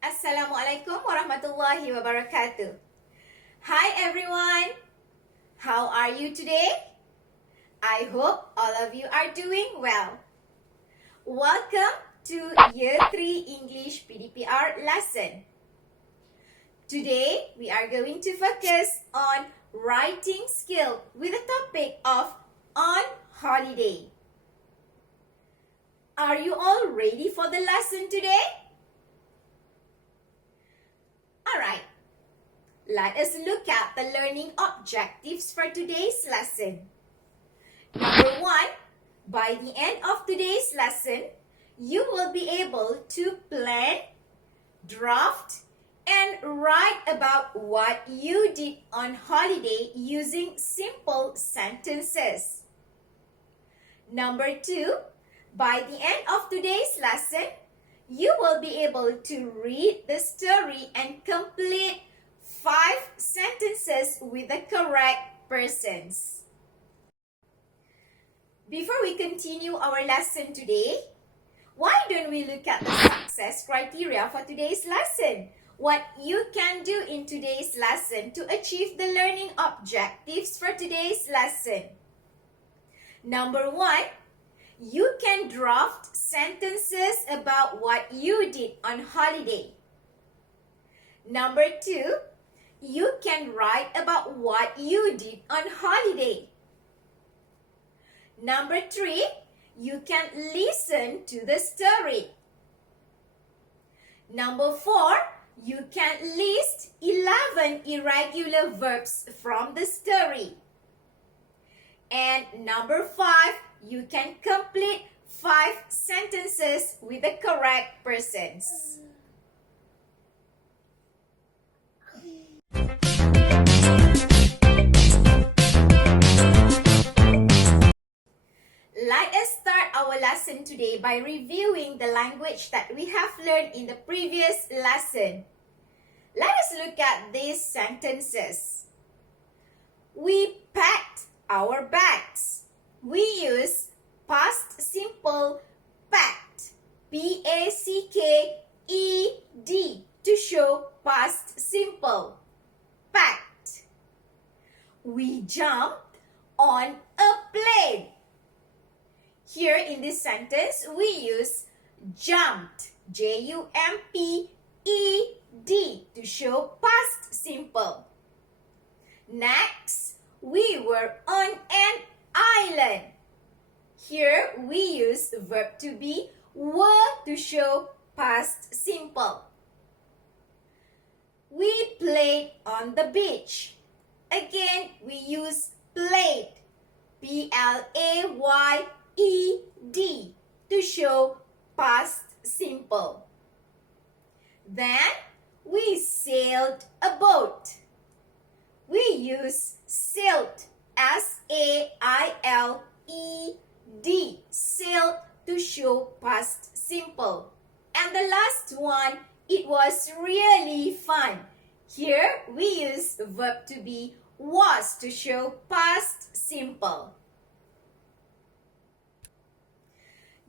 Assalamualaikum warahmatullahi wabarakatuh. Hi everyone. How are you today? I hope all of you are doing well. Welcome to Year 3 English PDPR lesson. Today we are going to focus on writing skill with the topic of on holiday. Are you all ready for the lesson today? Alright, let us look at the learning objectives for today's lesson. Number 1, by the end of today's lesson, you will be able to plan, draft, and write about what you did on holiday using simple sentences. Number 2, by the end of today's lesson, you will be able to read the story and complete 5 sentences with the correct persons. Before we continue our lesson today, why don't we look at the success criteria for today's lesson? What you can do in today's lesson to achieve the learning objectives for today's lesson. Number 1, you can draft sentences about what you did on holiday. Number 2, you can write about what you did on holiday. Number 3, you can listen to the story. Number 4, you can list 11 irregular verbs from the story. And number 5, you can complete 5 sentences with the correct persons. Let us start our lesson today by reviewing the language that we have learned in the previous lesson. Let us look at these sentences. We packed our bags. We use past simple packed, P-A-C-K-E-D, to show past simple, packed. We jumped on a plane. Here in this sentence, we use jumped, J-U-M-P-E-D, to show past simple. Next, we were on an island. Here, we use the verb to be were to show past simple. We played on the beach. Again, we use played, P-L-A-Y-E-D, to show past simple. Then, we sailed a boat. We use sailed, S-A-I-L-E-D, sailed, to show past simple. And the last one, it was really fun. Here, we use the verb to be was to show past simple.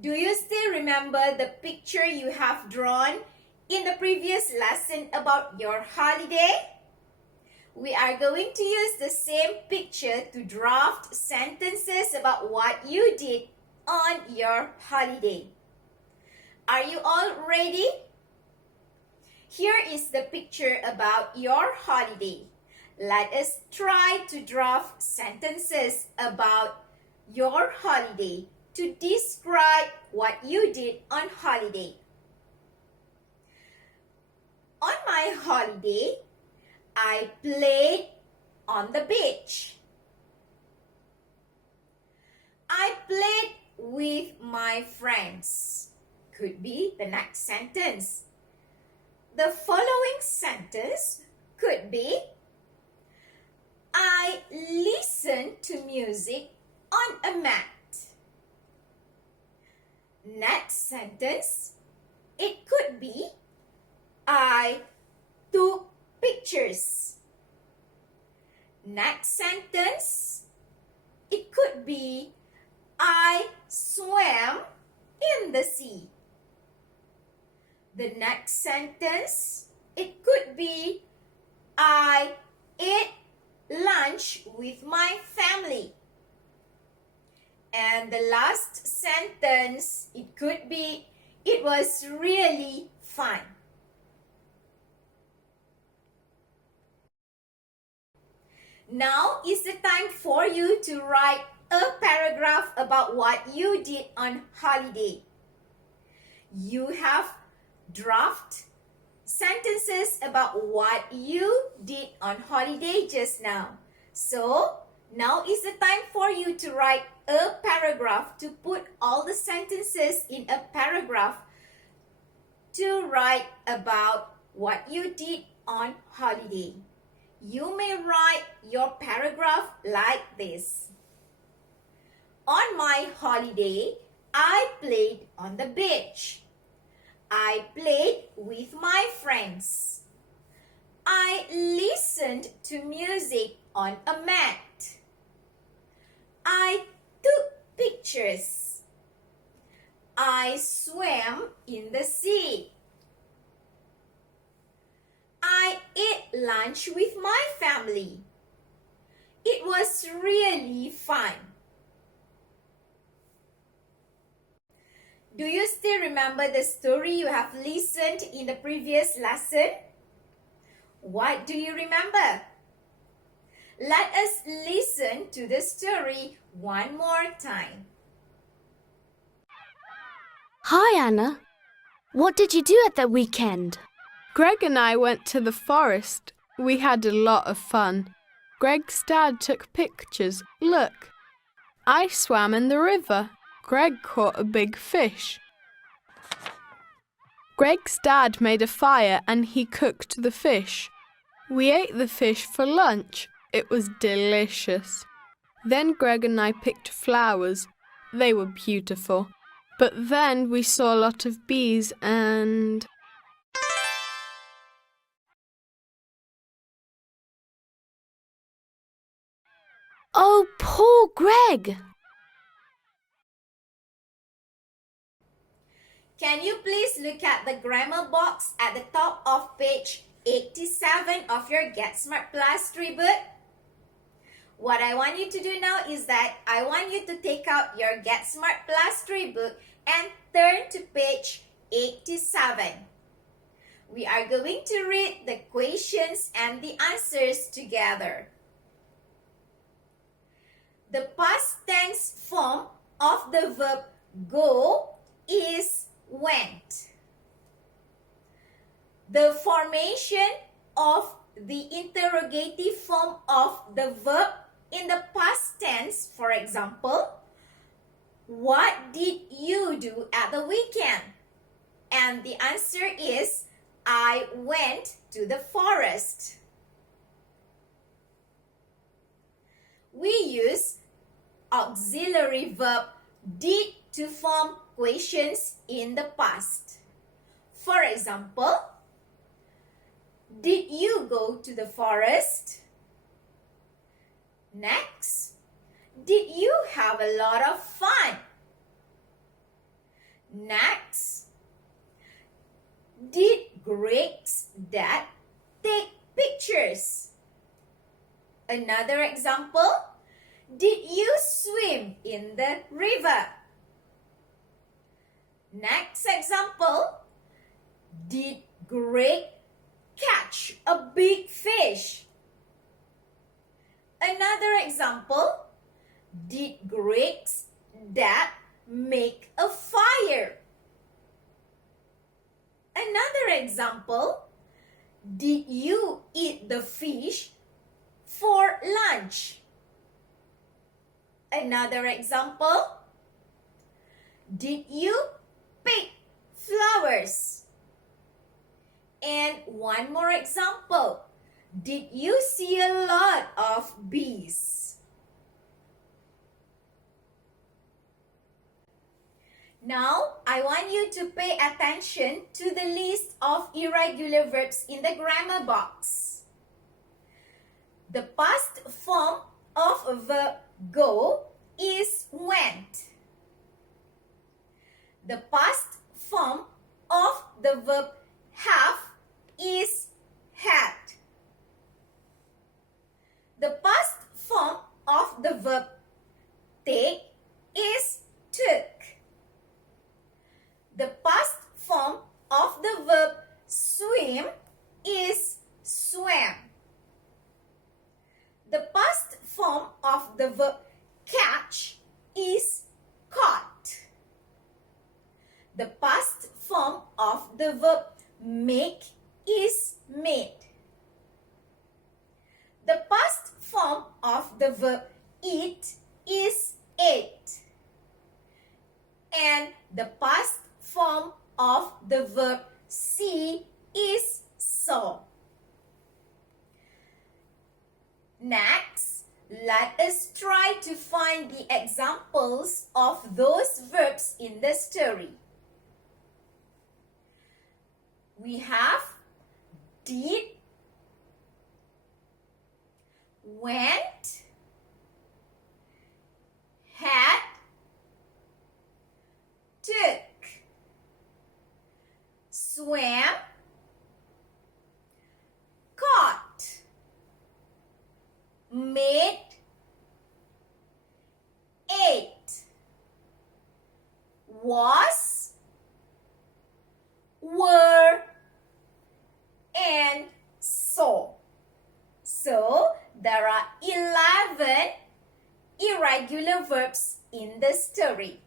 Do you still remember the picture you have drawn in the previous lesson about your holiday? We are going to use the same picture to draft sentences about what you did on your holiday. Are you all ready? Here is the picture about your holiday. Let us try to draft sentences about your holiday to describe what you did on holiday. On my holiday, I played on the beach. I played with my friends. Could be the next sentence. The following sentence could be I listened to music on a mat. Next sentence, it could be I took pictures. Next sentence, it could be I swam in the sea. The next sentence, it could be, I ate lunch with my family. And the last sentence, it could be, it was really fun. Now is the time for you to write a paragraph about what you did on holiday. You have draft sentences about what you did on holiday just now. So, now is the time for you to write a paragraph, to put all the sentences in a paragraph to write about what you did on holiday. You may write your paragraph like this. On my holiday, I played on the beach. I played with my friends. I listened to music on a mat. I took pictures. I swam in the sea. I ate lunch with my family. It was really fun. Do you still remember the story you have listened in the previous lesson? What do you remember? Let us listen to the story one more time. Hi, Anna. What did you do at the weekend? Greg and I went to the forest. We had a lot of fun. Greg's dad took pictures. Look. I swam in the river. Greg caught a big fish. Greg's dad made a fire and he cooked the fish. We ate the fish for lunch. It was delicious. Then Greg and I picked flowers. They were beautiful. But then we saw a lot of bees and... Oh, poor Greg! Can you please look at the grammar box at the top of page 87 of your Get Smart Plus 3 book? What I want you to do now is that I want you to take out your Get Smart Plus 3 book and turn to page 87. We are going to read the questions and the answers together. The past tense form of the verb go is went. The formation of the interrogative form of the verb in the past tense, for example, what did you do at the weekend? And the answer is, I went to the forest. We use auxiliary verb did to form questions in the past. For example, did you go to the forest? Next, did you have a lot of fun? Next, did Greg's dad take pictures? Another example, did you swim in the river? Next example, did Greg catch a big fish? Another example, did Greg's dad make a fire? Another example, did you eat the fish for lunch? Another example, did you pick flowers? And one more example, did you see a lot of bees? Now, I want you to pay attention to the list of irregular verbs in the grammar box. The past form of a verb go is went. The past form of the verb have is had. The past form of the verb take is took. The past form of the verb swim is swam. The past form of the verb catch is caught. The past form of the verb make is made. The past form of the verb eat is ate. And the past form of the verb see is saw. Next, let us try to find the examples of those verbs in the story. We have did, went, had, took, swam, caught, made, ate, was, were, and saw. So, there are 11 irregular verbs in the story.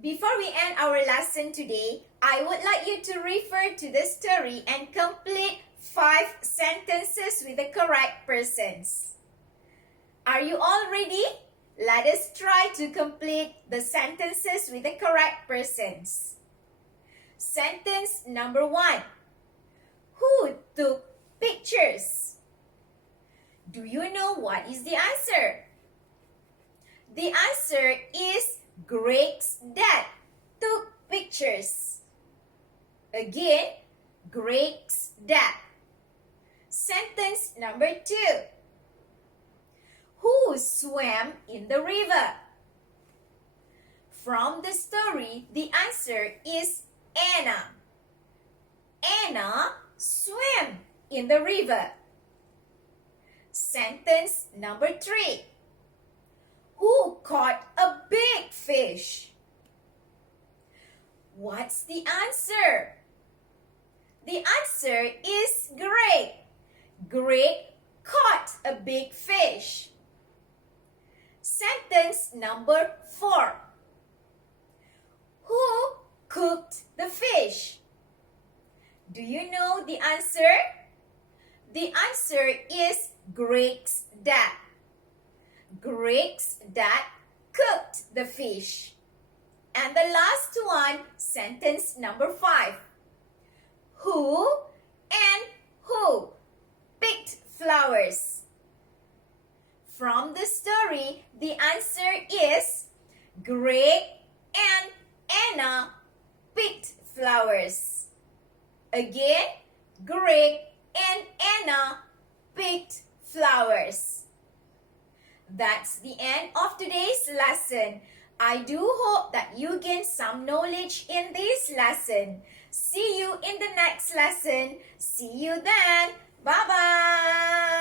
Before we end our lesson today, I would like you to refer to the story and complete 5 sentences with the correct persons. Are you all ready? Let us try to complete the sentences with the correct persons. Sentence number 1. Who took pictures? Do you know what is the answer? The answer is Greg's dad took pictures. Again, Greg's dad. Sentence number 2. Who swam in the river? From the story, the answer is Anna. Anna swam in the river. Sentence number 3. Who caught a big fish? What's the answer? The answer is Greg. Greg caught a big fish. Sentence number 4. Who cooked the fish? Do you know the answer? The answer is Greg's dad. Greg's dad cooked the fish. And the last one, sentence number 5. Who and who picked flowers? From the story, the answer is Greg and Anna picked flowers. Again, Greg and Anna picked flowers. That's the end of today's lesson. I do hope that you gain some knowledge in this lesson. See you in the next lesson. See you then. Bye-bye.